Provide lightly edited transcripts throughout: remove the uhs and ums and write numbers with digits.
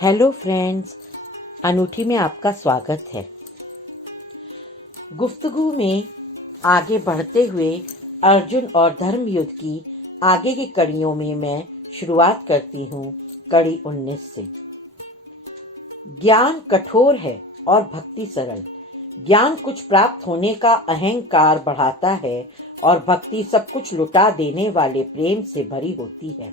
Hello friends, अनूठी में आपका स्वागत है। गुफ्तगू में आगे बढ़ते हुए अर्जुन और धर्म युद्ध की आगे की कड़ियों में मैं शुरुआत करती हूँ कड़ी 19 से। ज्ञान कठोर है और भक्ति सरल। ज्ञान कुछ प्राप्त होने का अहंकार बढ़ाता है और भक्ति सब कुछ लुटा देने वाले प्रेम से भरी होती है।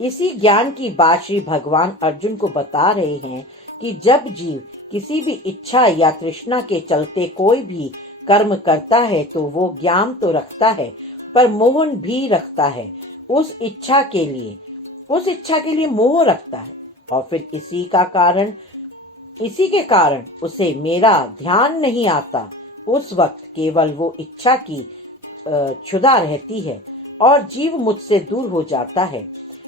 इसी ज्ञान की बात श्री भगवान अर्जुन को बता रहे हैं कि जब जीव किसी भी इच्छा या तृष्णा के चलते कोई भी कर्म करता है तो वो ज्ञान तो रखता है पर मोह भी रखता है। उस इच्छा के लिए मोह रखता है और फिर इसी के कारण उसे मेरा ध्यान नहीं आता। उस वक्त केवल वो इच्छा की क्षुधा रहती है और जीव मुझसे दूर हो जाता है।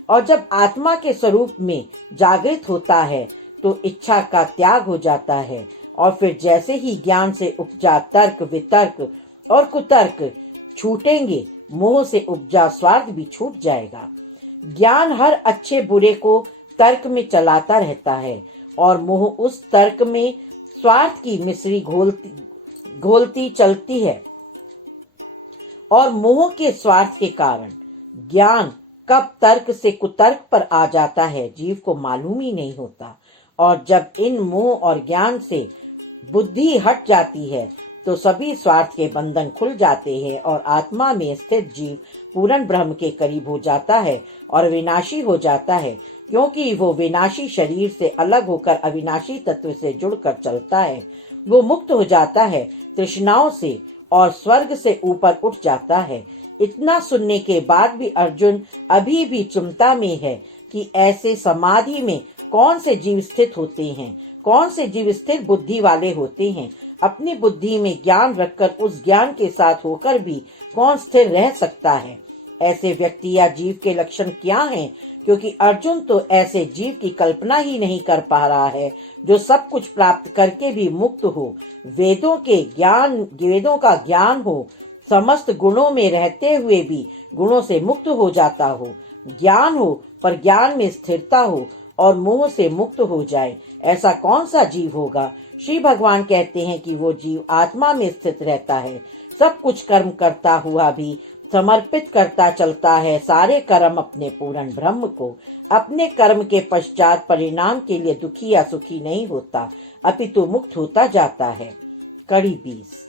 और जब आत्मा के स्वरूप में जागृत होता है तो इच्छा का त्याग हो जाता है और फिर जैसे ही ज्ञान से उपजा तर्क, वितर्क और कुतर्क छूटेंगे, मोह से उपजा स्वार्थ भी छूट जाएगा। ज्ञान हर अच्छे बुरे को तर्क में चलाता रहता है और मोह उस तर्क में स्वार्थ की मिश्री घोलती चलती है। और मोह के स्वार्थ के कारण ज्ञान कब तर्क से कुतर्क पर आ जाता है जीव को मालूम ही नहीं होता। और जब इन मोह और ज्ञान से बुद्धि हट जाती है तो सभी स्वार्थ के बंधन खुल जाते हैं और आत्मा में स्थित जीव पूर्ण ब्रह्म के करीब हो जाता है और विनाशी हो जाता है, क्योंकि वो विनाशी शरीर से अलग होकर अविनाशी तत्व से जुड़कर चलता है। वो मुक्त हो जाता है तृष्णाओं से और स्वर्ग से ऊपर उठ जाता है। इतना सुनने के बाद भी अर्जुन अभी भी चिंता में है कि ऐसे समाधि में कौन से जीव स्थित होते हैं, कौन से जीव स्थिर बुद्धि वाले होते हैं। अपनी बुद्धि में ज्ञान रखकर उस ज्ञान के साथ होकर भी कौन स्थिर रह सकता है। ऐसे व्यक्ति या जीव के लक्षण क्या हैं? क्योंकि अर्जुन तो ऐसे जीव की कल्पना ही नहीं कर पा रहा है जो सब कुछ प्राप्त करके भी मुक्त हो, वेदों का ज्ञान हो, समस्त गुणों में रहते हुए भी गुणों से मुक्त हो जाता हो, ज्ञान हो पर ज्ञान में स्थिरता हो और मोह से मुक्त हो जाए। ऐसा कौन सा जीव होगा? श्री भगवान कहते हैं कि वो जीव आत्मा में स्थित रहता है, सब कुछ कर्म करता हुआ भी समर्पित करता चलता है सारे कर्म अपने पूर्ण ब्रह्म को। अपने कर्म के पश्चात परिणाम के लिए दुखी या सुखी नहीं होता, अपितु मुक्त होता जाता है। कड़ी 20।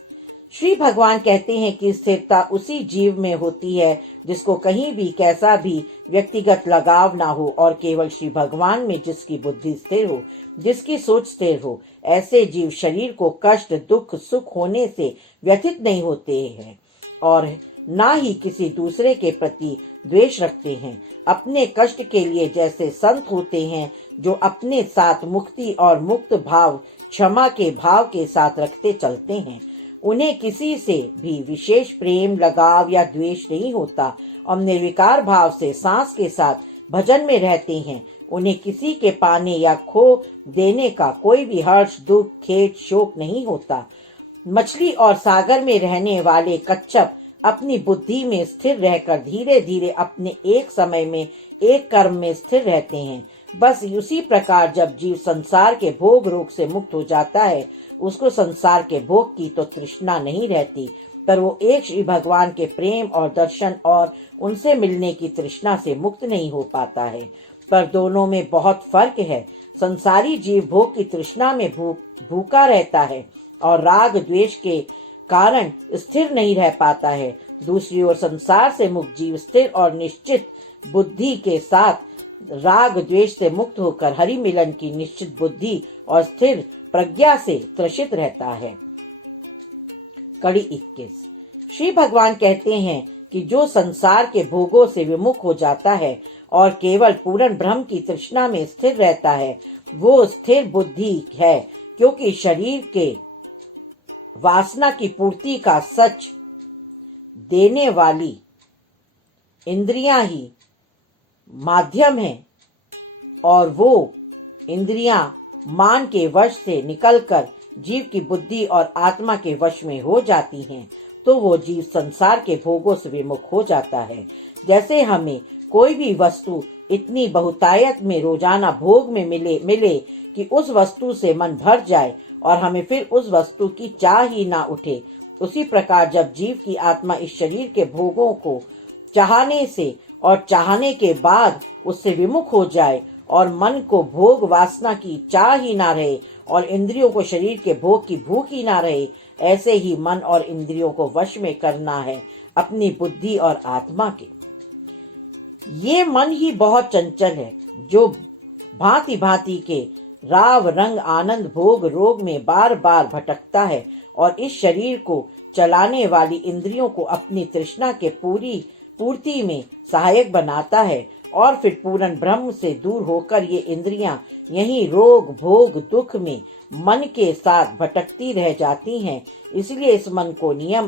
श्री भगवान कहते हैं कि स्थिरता उसी जीव में होती है जिसको कहीं भी कैसा भी व्यक्तिगत लगाव ना हो और केवल श्री भगवान में जिसकी बुद्धि स्थिर हो, जिसकी सोच स्थिर हो। ऐसे जीव शरीर को कष्ट, दुख, सुख होने से व्यथित नहीं होते हैं और ना ही किसी दूसरे के प्रति द्वेष रखते हैं। अपने कष्ट के लिए जैसे संत होते हैं जो अपने साथ मुक्ति और मुक्त भाव, क्षमा के भाव के साथ रखते चलते हैं, उन्हें किसी से भी विशेष प्रेम, लगाव या द्वेष नहीं होता और निर्विकार भाव से सांस के साथ भजन में रहते हैं। उन्हें किसी के पाने या खो देने का कोई भी हर्ष, दुख, खेद, शोक नहीं होता। मछली और सागर में रहने वाले कच्छप अपनी बुद्धि में स्थिर रहकर धीरे धीरे अपने एक समय में एक कर्म में स्थिर रहते हैं। बस उसी प्रकार जब जीव संसार के भोग रोग से मुक्त हो जाता है, उसको संसार के भोग की तो तृष्णा नहीं रहती, पर वो एक श्री भगवान के प्रेम और दर्शन और उनसे मिलने की तृष्णा से मुक्त नहीं हो पाता है। पर दोनों में बहुत फर्क है। संसारी जीव भोग की तृष्णा में भूखा रहता है और राग द्वेष के कारण स्थिर नहीं रह पाता है। दूसरी ओर संसार से मुक्त जीव स्थिर और निश्चित बुद्धि के साथ राग द्वेष से मुक्त होकर हरि मिलन की निश्चित बुद्धि और स्थिर प्रज्ञा से त्रसित रहता है। कड़ी 21। श्री भगवान कहते हैं कि जो संसार के भोगों से विमुख हो जाता है और केवल पूर्ण ब्रह्म की तृष्णा में स्थिर रहता है, वो स्थिर बुद्धि है, क्योंकि शरीर के वासना की पूर्ति का सच देने वाली इंद्रियां ही माध्यम है और वो इंद्रियां मान के वश से निकलकर जीव की बुद्धि और आत्मा के वश में हो जाती हैं, तो वो जीव संसार के भोगों से विमुख हो जाता है। जैसे हमें कोई भी वस्तु इतनी बहुतायत में रोजाना भोग में मिले कि उस वस्तु से मन भर जाए और हमें फिर उस वस्तु की चाह ही ना उठे। उसी प्रकार जब जीव की आत्मा इस शरीर के भोगों को चाहने से और चाहने के बाद उससे विमुख हो जाए और मन को भोग वासना की चाह ही ना रहे और इंद्रियों को शरीर के भोग की भूख ही ना रहे, ऐसे ही मन और इंद्रियों को वश में करना है अपनी बुद्धि और आत्मा के। ये मन ही बहुत चंचल है, जो भांति भांति के राव रंग आनंद भोग रोग में बार बार भटकता है और इस शरीर को चलाने वाली इंद्रियों को अपनी तृष्णा के पूर्ति में सहायक बनाता है और फिर पूर्ण ब्रह्म से दूर होकर ये इंद्रियां यही रोग भोग दुख में मन के साथ भटकती रह जाती हैं। इसलिए इस मन को नियम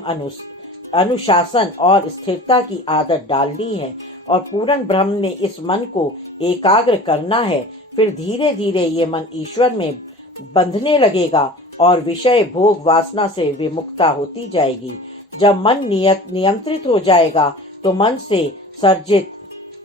अनुशासन और स्थिरता की आदत डालनी है और पूर्ण ब्रह्म में इस मन को एकाग्र करना है। फिर धीरे धीरे ये मन ईश्वर में बंधने लगेगा और विषय भोग वासना से विमुक्ता होती जाएगी। जब मन नियंत्रित हो जाएगा तो मन से सर्जित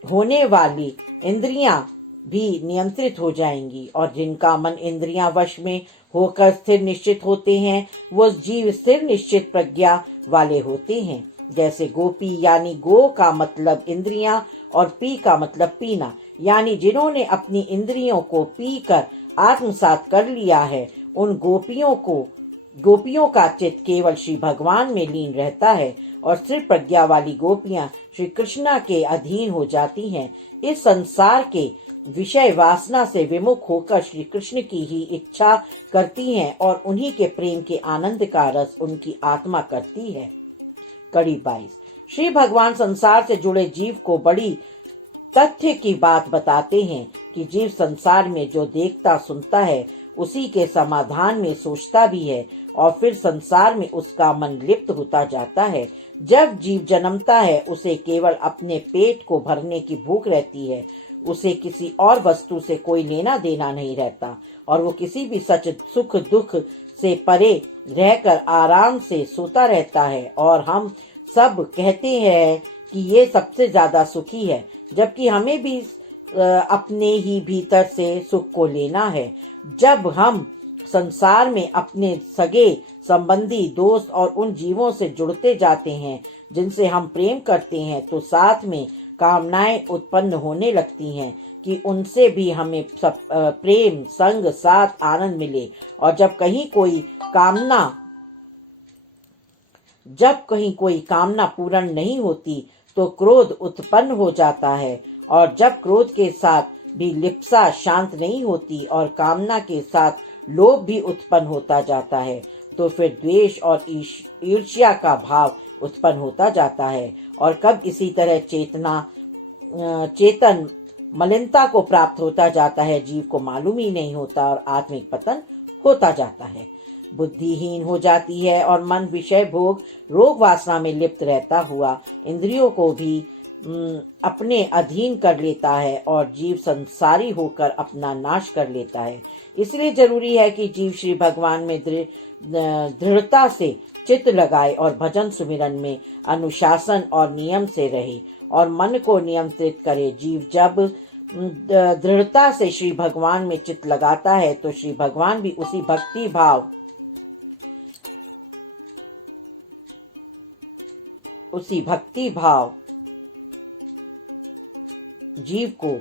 होने वाली इंद्रियां भी नियंत्रित हो जाएंगी और जिनका मन इंद्रियां वश में होकर स्थिर निश्चित होते हैं वो जीव स्थिर निश्चित प्रज्ञा वाले होते हैं। जैसे गोपी यानी गो का मतलब इंद्रियां और पी का मतलब पीना, यानी जिन्होंने अपनी इंद्रियों को पीकर आत्मसात कर लिया है उन गोपियों का चित्त केवल श्री भगवान में लीन रहता है और स्थिर प्रज्ञा वाली गोपियां श्री कृष्णा के अधीन हो जाती हैं। इस संसार के विषय वासना से विमुख होकर श्री कृष्ण की ही इच्छा करती हैं और उन्हीं के प्रेम के आनंद का रस उनकी आत्मा करती है। कड़ी 22। श्री भगवान संसार से जुड़े जीव को बड़ी तथ्य की बात बताते हैं कि जीव संसार में जो देखता सुनता है उसी के समाधान में सोचता भी है और फिर संसार में उसका मन लिप्त होता जाता है। जब जीव जन्मता है उसे केवल अपने पेट को भरने की भूख रहती है, उसे किसी और वस्तु से कोई लेना देना नहीं रहता और वो किसी भी सच सुख दुख से परे रहकर आराम से सोता रहता है और हम सब कहते हैं कि ये सबसे ज्यादा सुखी है, जबकि हमें भी अपने ही भीतर से सुख को लेना है। जब हम संसार में अपने सगे संबंधी दोस्त और उन जीवों से जुड़ते जाते हैं जिनसे हम प्रेम करते हैं तो साथ में कामनाएं उत्पन्न होने लगती हैं कि उनसे भी हमें सब प्रेम संग साथ आनंद मिले। और जब कहीं कोई कामना पूर्ण नहीं होती तो क्रोध उत्पन्न हो जाता है और जब क्रोध के साथ भी लिप्सा शांत नहीं होती और कामना के साथ लोभ भी उत्पन्न होता जाता है तो फिर द्वेष और ईर्ष्या का भाव उत्पन्न होता जाता है और कब इसी तरह चेतन मलिनता को प्राप्त होता जाता है जीव को मालूम ही नहीं होता और आत्मिक पतन होता जाता है। बुद्धिहीन हो जाती है और मन विषय भोग रोग वासना में लिप्त रहता हुआ इंद्रियों को भी अपने अधीन कर लेता है और जीव संसारी होकर अपना नाश कर लेता है। इसलिए जरूरी है कि जीव श्री भगवान में दृढ़ता से चित्त लगाए और भजन सुमिरन में अनुशासन और नियम से रहे और मन को नियंत्रित करे। जीव जब दृढ़ता से श्री भगवान में चित्त लगाता है तो श्री भगवान भी उसी भक्ति भाव जीव को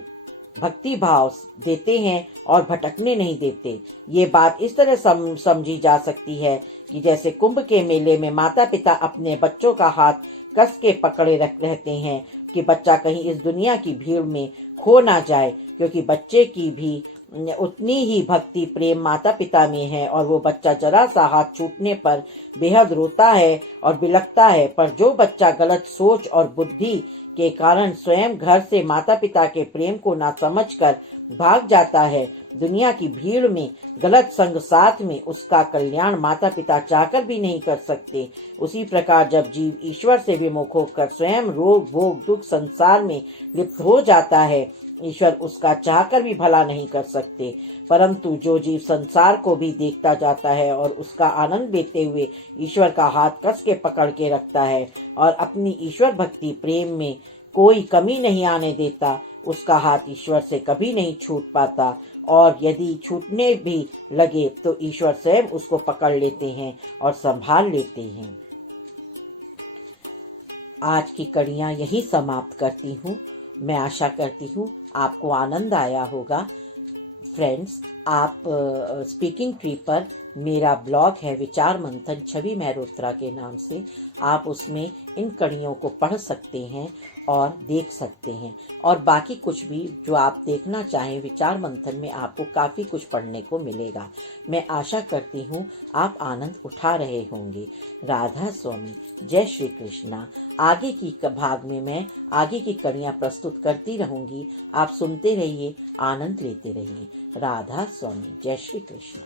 भक्ति भाव देते हैं और भटकने नहीं देते। ये बात इस तरह समझी जा सकती है कि जैसे कुंभ के मेले में माता पिता अपने बच्चों का हाथ कस के पकड़े रहते हैं कि बच्चा कहीं इस दुनिया की भीड़ में खो ना जाए, क्योंकि बच्चे की भी उतनी ही भक्ति प्रेम माता पिता में है और वो बच्चा जरा सा हाथ छूटने पर बेहद रोता है और बिलखता है। पर जो बच्चा गलत सोच और बुद्धि के कारण स्वयं घर से माता पिता के प्रेम को ना समझकर भाग जाता है दुनिया की भीड़ में गलत संग साथ में, उसका कल्याण माता पिता चाहकर भी नहीं कर सकते। उसी प्रकार जब जीव ईश्वर से विमुख होकर स्वयं रोग भोग दुख संसार में लिप्त हो जाता है, ईश्वर उसका चाहकर भी भला नहीं कर सकते। परंतु जो जीव संसार को भी देखता जाता है और उसका आनंद लेते हुए ईश्वर का हाथ कस के पकड़ के रखता है और अपनी ईश्वर भक्ति प्रेम में कोई कमी नहीं आने देता, उसका हाथ ईश्वर से कभी नहीं छूट पाता, और यदि छूटने भी लगे तो ईश्वर स्वयं उसको पकड़ लेते हैं और संभाल लेते हैं। आज की कड़ियाँ यही समाप्त करती हूँ। मैं आशा करती हूँ आपको आनंद आया होगा। फ्रेंड्स, आप स्पीकिंग ट्री पर मेरा ब्लॉग है विचार मंथन छवि मेहरोत्रा के नाम से, आप उसमें इन कड़ियों को पढ़ सकते हैं और देख सकते हैं, और बाकी कुछ भी जो आप देखना चाहें विचार मंथन में आपको काफ़ी कुछ पढ़ने को मिलेगा। मैं आशा करती हूँ आप आनंद उठा रहे होंगे। राधा स्वामी, जय श्री कृष्णा। आगे की भाग में मैं आगे की कड़ियाँ प्रस्तुत करती रहूंगी। आप सुनते रहिए, आनंद लेते रहिए। राधा स्वामी, जय श्री कृष्ण।